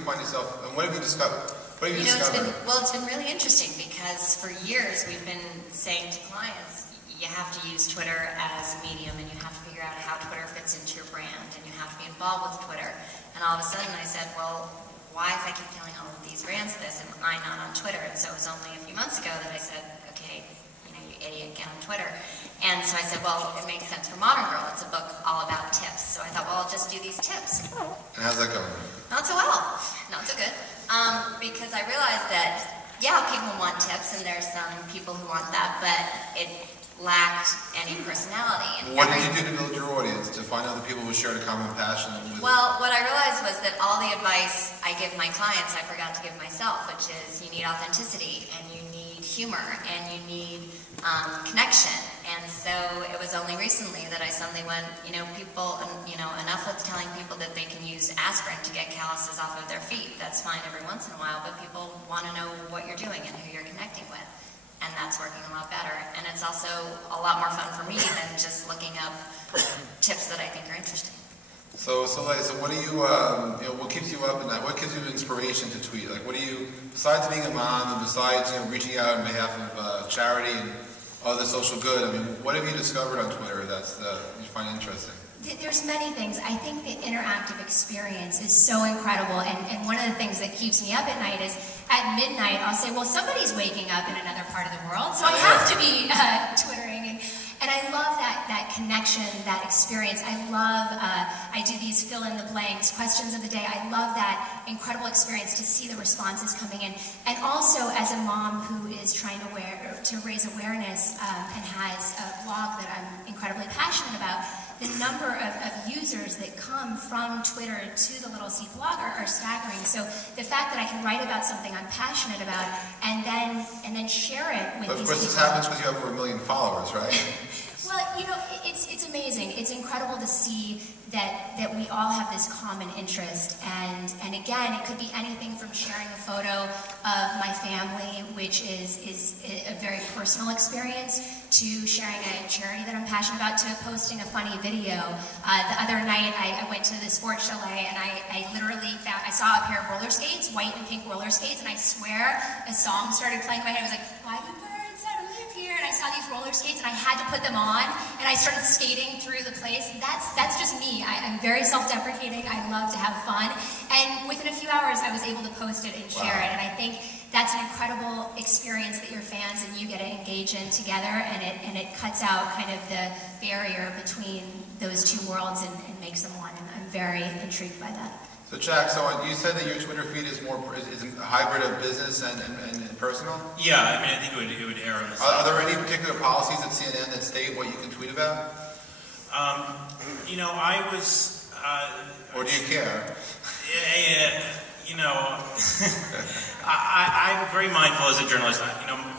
you find yourself, and what have you discovered? What have you discovered? It's been really interesting because for years we've been saying to clients, you have to use Twitter as a medium and you have to figure out how Twitter fits into your brand and you have to be involved with Twitter. And all of a sudden I said, well, why if I keep telling all of these brands this, am I not on Twitter? And so it was only a few months ago that I said, okay, you idiot, get on Twitter. And so I said, well, it makes sense for Modern Girl. It's a book all about tips. So I thought, well, I'll just do these tips. And how's that going? Not so well. Not so good. Because I realized that, yeah, people want tips, and there's some people who want that, but it lacked any personality. And what did you do to build your audience, to find out the people who shared a common passion? Well, what I realized was that all the advice I give my clients, I forgot to give myself, which is you need authenticity, and you need humor, and you need connection. And so it was only recently that I suddenly went, enough with telling people that they can use aspirin to get calluses off of their feet. That's fine every once in a while, but people want to know what you're doing and who you're connecting with. And that's working a lot better. And it's also a lot more fun for me than just looking up tips that I think are interesting. So Soleil, what do you, what keeps you up at night? What gives you inspiration to tweet? Like, what do you, besides being a mom and besides, reaching out on behalf of charity and other social good, I mean, what have you discovered on Twitter that's you find interesting? There's many things. I think the interactive experience is so incredible, and one of the things that keeps me up at night is at midnight I'll say, well, somebody's waking up in another part of the world, so I have to be twittering, and I love that connection, that experience. I love, I do these fill in the blanks, questions of the day. I love that incredible experience to see the responses coming in, and also as a mom who is trying to raise awareness and has a blog that I'm incredibly passionate about. The number of users that come from Twitter to the Little Seed blogger are staggering. So the fact that I can write about something I'm passionate about and then share it with these people. But of course this happens because you have over 1 million followers, right? Well, it's amazing. It's incredible to see that we all have this common interest, and again, it could be anything from sharing a photo of my family, which is a very personal experience, to sharing a charity that I'm passionate about, to posting a funny video. The other night, I went to the sports chalet, and I literally I saw a pair of roller skates, white and pink roller skates, and I swear a song started playing in my head. I was like, why do birds that live here? And I saw these roller skates, and I had to put them on, and I started skating through the place. That's just me. I'm very self-deprecating. I love to have fun, and within a few hours, I was able to post it and share it, and I think that's an incredible experience that your fans and you get to engage in together, and it cuts out kind of the barrier between those two worlds and makes them one, and I'm very intrigued by that. So Jack, you said that your Twitter feed is a hybrid of business and personal? Yeah, I mean, I think it would err on the side. Are there any particular policies at CNN that state what you can tweet about? I was... or do you care? I'm very mindful as a journalist.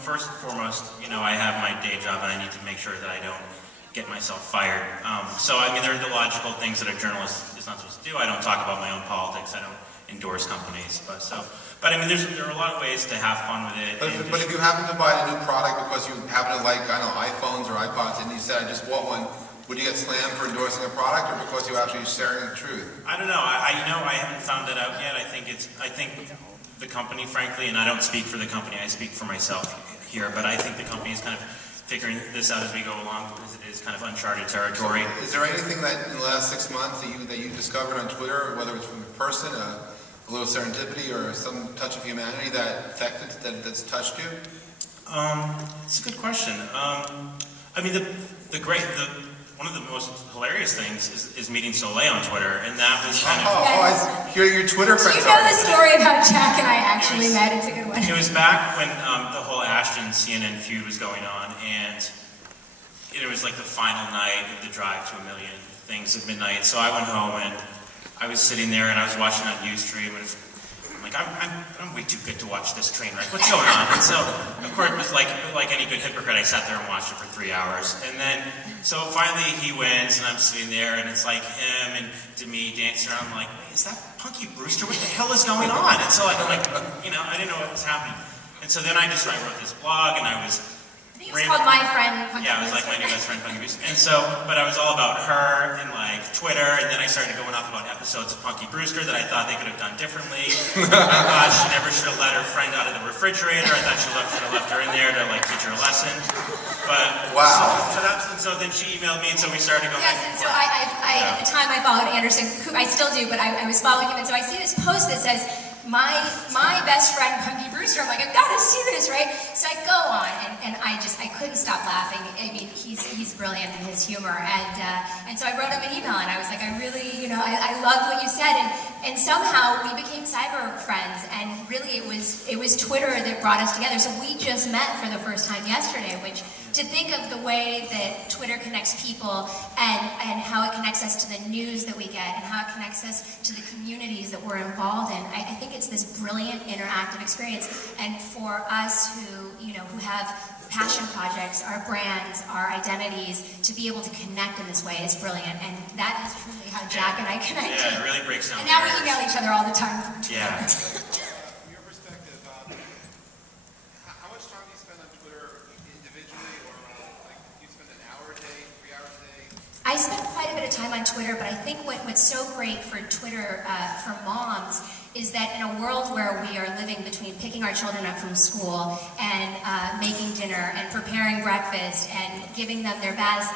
First and foremost, I have my day job and I need to make sure that I don't get myself fired. So, I mean, there are the logical things that a journalist is not supposed to do. I don't talk about my own politics. I don't endorse companies. But I mean, there are a lot of ways to have fun with it. But if you happen to buy a new product because you happen to like, iPhones or iPods, and you said, I just bought one, would you get slammed for endorsing a product, or because you're actually sharing the truth? I don't know. I haven't found that out yet. I think the company, frankly, and I don't speak for the company, I speak for myself here, but I think the company is kind of figuring this out as we go along. It is kind of uncharted territory. So is there anything that in the last 6 months that you discovered on Twitter, whether it's from a person, a little serendipity, or some touch of humanity that's touched you? It's a good question. I mean, one of the most hilarious things is meeting Soleil on Twitter, and that was kind of... your Twitter friends. Do you know the story about Jack and I actually met? It's a good one. It was back when the whole Ashton-CNN feud was going on, and it was like the final night of the drive to a million things at midnight. So I went home, and I was sitting there, and I was watching on Ustream, and I'm like, I'm way too good to watch this train wreck. What's going on? And so, of course, it was like any good hypocrite, I sat there and watched it for 3 hours. And then, so finally he wins, and I'm sitting there, and it's like him and Demi dancing around. I'm like, wait, is that Punky Brewster? What the hell is going on? And so I'm like, I didn't know what was happening. And so then I wrote this blog, and I was It's called My Friend Punky Yeah, it was like my new best friend Punky Brewster. And so, but I was all about her and like Twitter, and then I started going off about episodes of Punky Brewster that I thought they could have done differently. I thought she never should have let her friend out of the refrigerator. I thought she should have left her in there to like teach her a lesson. But wow. So then she emailed me, and so we started going. Yes, and so at the time I followed Anderson, I still do, but I was following him, and so I see this post that says, my best friend Punky Brewster. I'm like, I've got to see this, right? So I go on, and I couldn't stop laughing. I mean, he's brilliant in his humor, and so I wrote him an email, and I was like, I really, I loved what you said, and somehow we became cyber friends, and really it was Twitter that brought us together. So we just met for the first time yesterday, which, to think of the way that Twitter connects people and how it connects us to the news that we get and how it connects us to the communities that we're involved in, I think it's this brilliant interactive experience. And for us who have passion projects, our brands, our identities, to be able to connect in this way is brilliant. And that is truly how Jack and I connect. Yeah, it really breaks down. And now we email each other all the time. Yeah. From your perspective, how much time do you spend on Twitter individually, or like do you spend an hour a day, 3 hours a day? I spend quite a bit of time on Twitter, but I think what's so great for Twitter for moms is that in a world where we are living between picking our children up from school and making dinner and preparing breakfast and giving them their baths,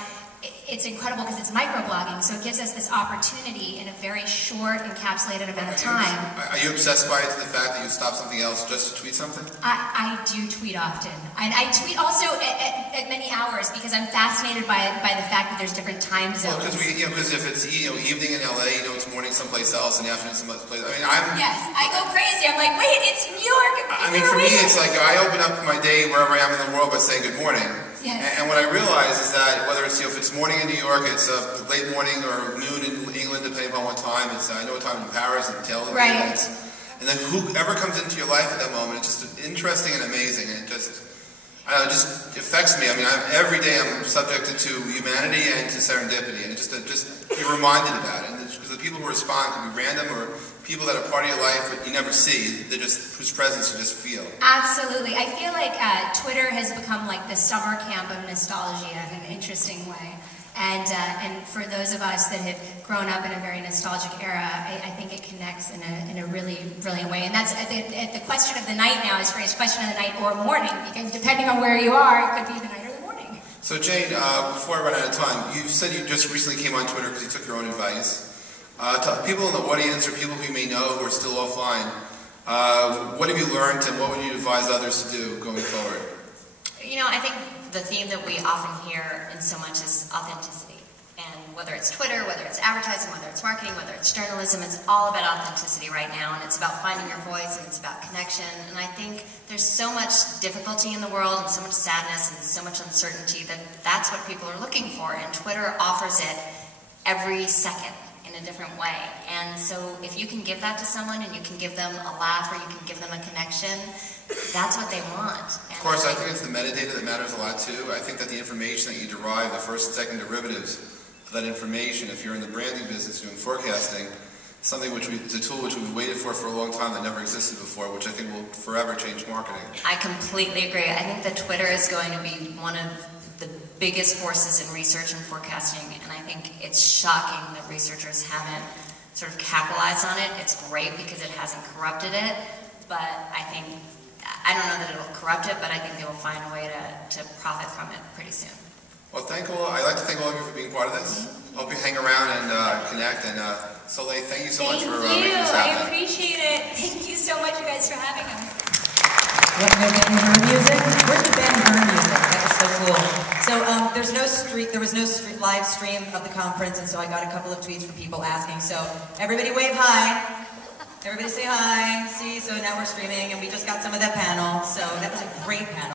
it's incredible because it's microblogging, so it gives us this opportunity in a very short, encapsulated amount of time. Are you obsessed by it to the fact that you stop something else just to tweet something? I do tweet often. And I tweet also at many hours because I'm fascinated by the fact that there's different time zones. Well, because if it's evening in LA, it's morning someplace else, and afternoon someplace. I mean, Yes, I go crazy. I'm like, wait, it's New York. I mean, for me, it's like I open up my day wherever I am in the world by saying good morning. Yes. And what I realize is that whether it's if it's morning in New York, it's late morning or noon in England, depending upon what time. It's I know what time in Paris and Tel Aviv. Right. And then whoever comes into your life at that moment, it's just interesting and amazing, and it just affects me. I mean, every day I'm subjected to humanity and to serendipity, and it just you're reminded about it. And because the people who respond can be random or people that are part of your life that you never see, whose presence you just feel. Absolutely. I feel like Twitter has become like the summer camp of nostalgia in an interesting way. And for those of us that have grown up in a very nostalgic era, I think it connects in a really brilliant way. And that's the question of the night now is phrased question of the night or morning, because depending on where you are, it could be the night or the morning. So Jane, before I run out of time, you said you just recently came on Twitter because you took your own advice. To people in the audience or people who you may know who are still offline, what have you learned and what would you advise others to do going forward? I think the theme that we often hear in so much is authenticity. And whether it's Twitter, whether it's advertising, whether it's marketing, whether it's journalism, it's all about authenticity right now. And it's about finding your voice and it's about connection. And I think there's so much difficulty in the world and so much sadness and so much uncertainty that that's what people are looking for. And Twitter offers it every second in a different way. And so if you can give that to someone and you can give them a laugh or you can give them a connection, that's what they want. And of course, I think it's the metadata that matters a lot too. I think that the information that you derive, the first and second derivatives of that information, if you're in the branding business doing forecasting, it's a tool which we've waited for a long time that never existed before, which I think will forever change marketing. I completely agree. I think that Twitter is going to be one of the biggest forces in research and forecasting, and I think it's shocking that researchers haven't sort of capitalized on it. It's great because it hasn't corrupted it, but I don't know that it'll corrupt it, but I think they will find a way to profit from it pretty soon. Well, I'd like to thank all of you for being part of this. Hope you hang around and connect, and Soleil, thank you so much for making this happen. I appreciate it. Thank you so much, you guys, for having us. Want to know Ben Hur music? Where's the Ben Hur music? That was so cool. So there was no live stream of the conference, and so I got a couple of tweets from people asking. So everybody wave hi. Everybody say hi. See, so now we're streaming, and we just got some of that panel. So that was a great panel.